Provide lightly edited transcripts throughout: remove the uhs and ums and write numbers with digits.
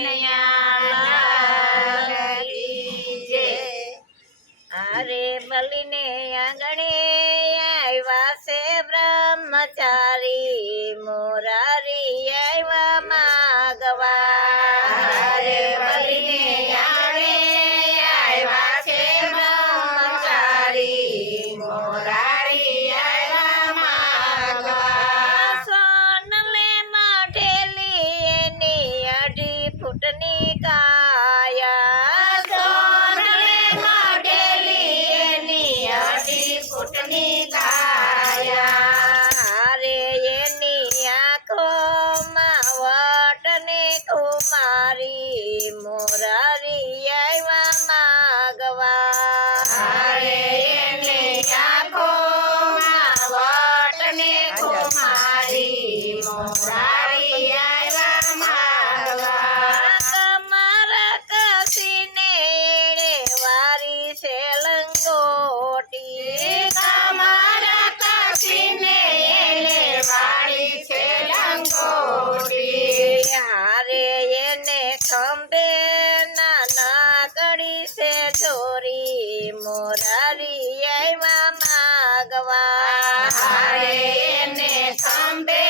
કનૈયા લાલ કી જય। અરે બલીને આંગણે આવ્યા છે બ્રહ્મચારી, મોરારી આવ્યા માગવા। અરે બલીને આંગણે આવ્યા છે બ્રહ્મચારી, મોરારી આવ્યા માગવા। સોનલે મઢેલી એની 2.5 ફૂટની કાયા, સોનલે મઢેલી એની 2.5 ફૂટની કાયા। અરે એની આંખોમાં વટને કુમારી, મોરારી આવ્યા માગવા। અરે એની આંખોમાં વટને કુમારી, મોરારી આવ્યા માગવા। કમર કસીને એણે વારી છે લંગોટી, કમર કસીને એણે વારી છે લંગોટી। હારે એને ખંભે નાના કડી છે ચોરી, મોરારી આવ્યા માગવા। હારે એને ખંભે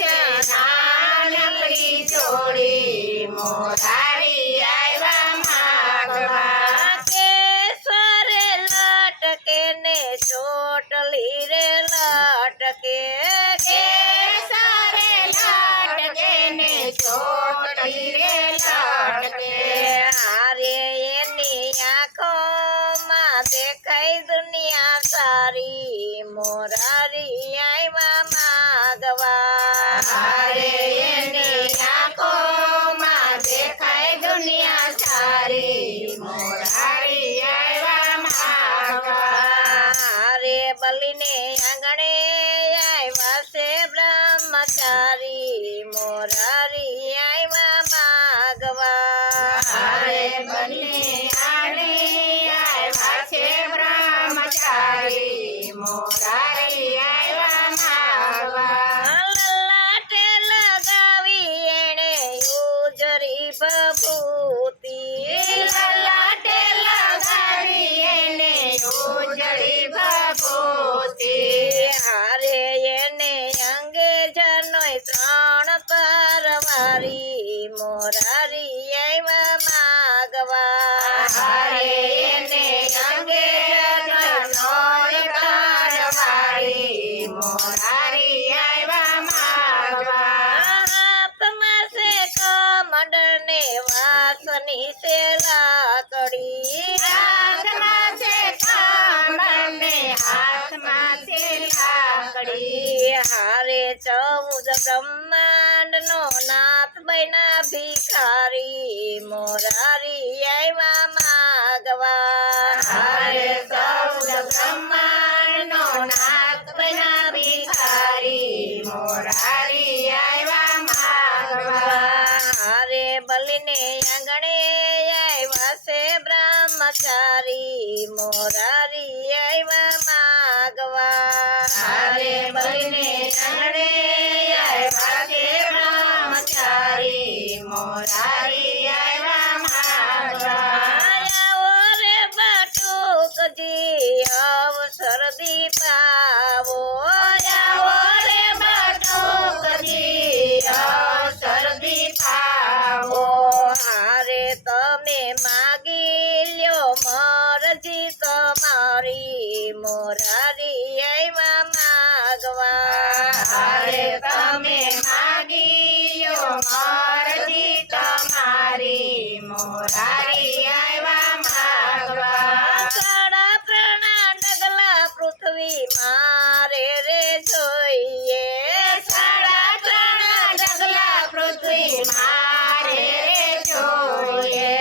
છે નાનકડી ચોરી, મોરારી આવ્યા માગવા। કેસરે લટકે ને ચોટલી રે લટકે, કેસરે લટકે ને ચોટલી રે લટકે। હારે એની આંખોમાં દેખાય દુનિયા સારી, મોરારી આવ્યા માગવા। હારે એની આંખોમાં દેખાય દુનિયા સારી, મોરારી આવ્યા માગવા। હારે બલીને આંગણે આવ્યા છે બ્રહ્મચારી, મોરારી આવ્યા માગવા। હારે બલીને આંગણે આવ્યા છે બ્રહ્મચારી, મોરારી આવ્યા માગવા। લલાટે લગાવી એણે ઉજરી ભભૂતિ, લલાટે લગાવી એણે ઉજરી ભભૂતિ। હારે એને અંગે જનોય 3 પરવારી, મોરારી આવ્યા માગવા। હારે એને અંગે જનોય પરવારી, મોરારી આવ્યા માગવા। હાથમાં છે કમંડળ ને વાસની છે લાકડી, હાથમાં છે કમંડળ ને હાથમાં છે લાકડી। હારે 14 બ્રહ્માંડ નો નાથ બન્યા ભિખારી, મોરારી આવ્યા માગવા। હારે 14 બ્રહ્માંડ નો નાથ બન્યા ભિખારી, મોરારી આવ્યા માગવા। હારે બલીને આંગણે આવ્યા છે બ્રહ્મચારી, મોરારી આવ્યા માગવા। હારે બલીને આંગણે આવ્યા છે બ્રહ્મચારી, મોરારી આવ્યા માગવા। આવો રે બટુકજી અવસર દીપાવો, આવો રે બટુકજી અવસર દીપાવો। હારે તમે માગી લ્યો મરજી તમારી, મોરારી આવ્યા માગવા। હારે તમે માગી લ્યો મરજી તમારી, મોરારી આવ્યા માગવા। સાડા 3 ડગલા પૃથ્વી મારે રે જોઈએ, સાડા 3 ડગલા પૃથ્વી મારે રે જોઈએ।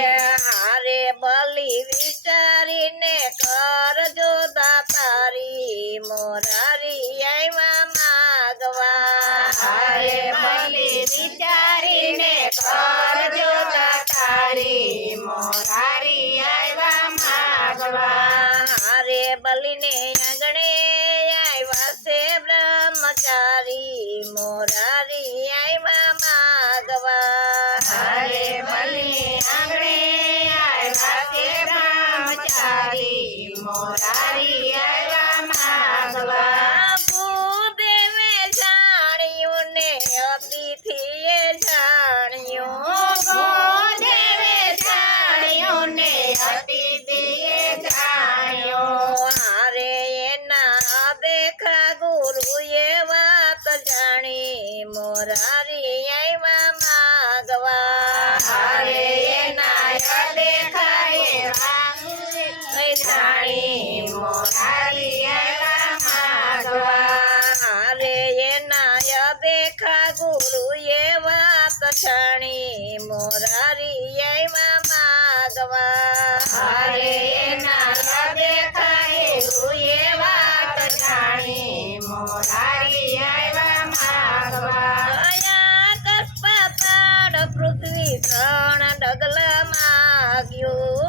હારે બલી વિચારીને કરજો દાતારી, મોરારી આવ્યા માગવા। હારે બલી વિચારીને કરજો દાતારી, મોરારી આવ્યા માગવા। હારે બલીને આંગણે આવ્યા છે બ્રહ્મચારી, મોરારી આવ્યા માગવા। હારે મોરારી આવ્યા માગવા. અરે એના દેખાય રૂએ વાત જાણી મોરારી આવ્યા માગવા. દયા કસ્પા પાડ પૃથ્વી ત્રણ ડગલા માગ્યું.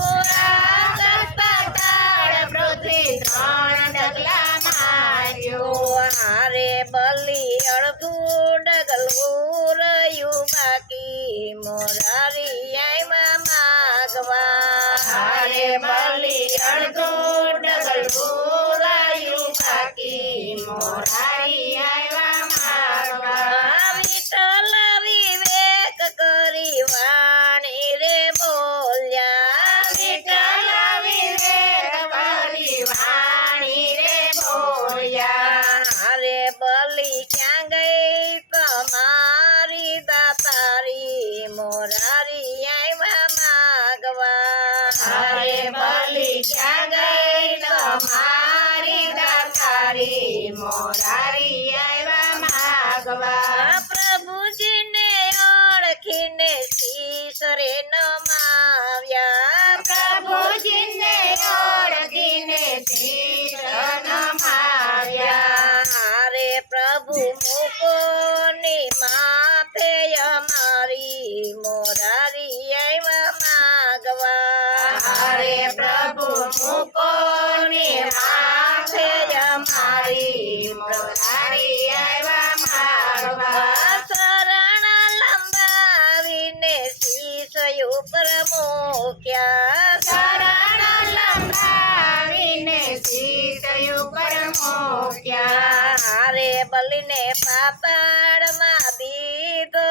પૃથ્વી ત્રણ ડગલા માર્યો. હારે બલી અડધું ડગલું રહ્યું બાકી મોરારી આવ્યા માગવા. અરે બલી અડધું ડગલું રહ્યું બાકી મોરારી આવ્યા માગવા. વિઠ્ઠલ વિવેક કરી વાણી રે બોલ્યા. વિઠ્ઠલ વિવેક કરી વાણી રે બોલ્યા. હારે બલી ક્યાં ગઈ તમારી દાતારી મોરારી આવ્યા માગવા. અરે બલી ક્યાં ગઈ તમારી દાતારી મોરારી આવ્યા માગવા. પ્રભુજીને ઓળખીને શીશ રે નમાવ્યા. પ્રભુજીને ઓળખીને શીશ નમાવ્યા. હારે પ્રભુ મુકોની માથે અમારી મોરારી આવ્યા માગવા. અરે પ્રભુ મુકોની માથે અમારી મોરારી આવ્યા માગવા. શરણ લંબાવીને શીશ ઉપર મૂક્યા. શરણ લંબાવીને શીશ ઉપર મૂક્યા. હારે બલીને પાતાળમાં દીધો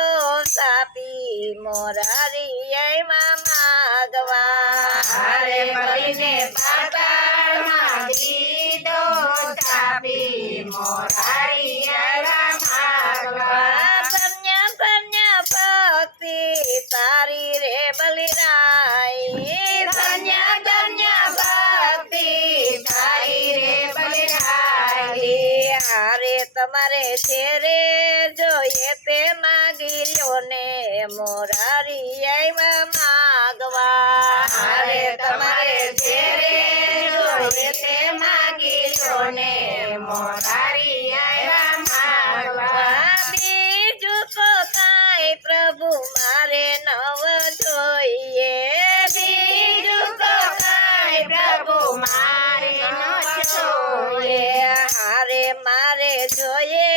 સાપી મોરારી આવ્યા માગવા. અરે બલીને પાતાળમાં દીધો ચાપી મોરારી આવ્યા માગવા. ધન્ય ધન્ય ભક્તિ તારી રે બલિરાઈ. ધન્ય ધન્ય ભક્તિ તારી રે બલિરાઈ. હારે તમારે છેરે જોઈએ તે માગી લ્યો ને મોરારી આવ્યા માગવા. અરે તમારે ઘેરે જોઈએ તે માગી લો ને મોરારી આવ્યા માગવા. બીજું તો કાંઈ પ્રભુ મારે નવ જોઈએ. બીજું તો કાંઈ પ્રભુ મારે ન જોઈએ. હારે મારે જોઈએ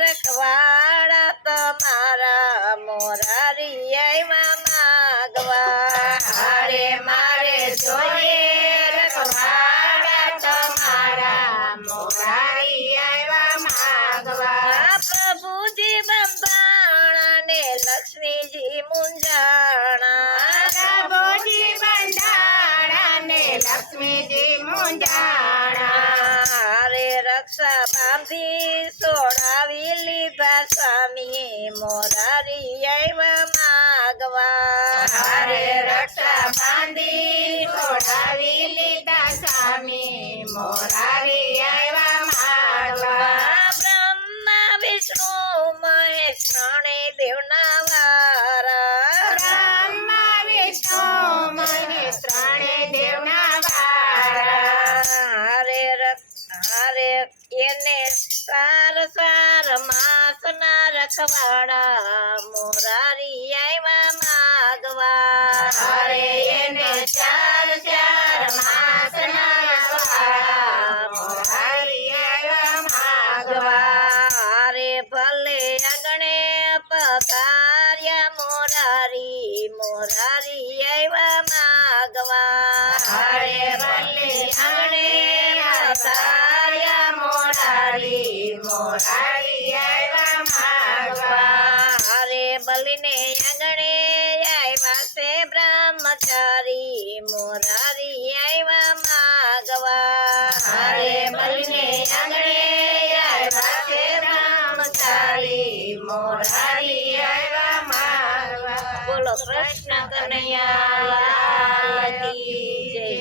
રખવાડા તમારા મોરારી આવ્યા માગવા. અરે મારે જોઈએ રખવાડા તમારા મોરારી આવ્યા માગવા. પ્રભુજી બંધાણા ને લક્ષ્મીજી મુંજાણા. પ્રભુજી બંધાણા ને લક્ષ્મીજી મુંજાણા. હારે રક્ષા બાંધી સોડાવી લીધા સ્વામી મોરારી આવ્યા માગવા. હારે રક્ષા બાંધી છોડાવી લીધા સ્વામી મોરારી આવ્યા માગવા. બ્રહ્મા વિષ્ણુ મહેશ ત્રણેય દેવના વારા. બ્રહ્મા વિષ્ણુ મહેશ ત્રણેય દેવના વારા. હારે એને સાર સાર માસના રખવાડા મોરારી આવ્યા માગવા. અરે એને ચાર ચાર માસના રખવાડા મોરારી આવ્યા માગવા. હારે ભલે અગણે પધાર્યા મોરારી મોરારી આવ્યા માગવા. હરે ભલે આંગણે પધાર્યા મોરારી મોરારી આવ્યા માગવા. હારે બલીને આંગણે આવ્યા છે બ્રહ્મચારી મોરારી આવ્યા માગવા. હરે બલીને આંગણે આવ્યા છે બ્રહ્મચારી મોરારી આવ્યા માગવા. બોલો કૃષ્ણ કનૈયા લાલ કી જય.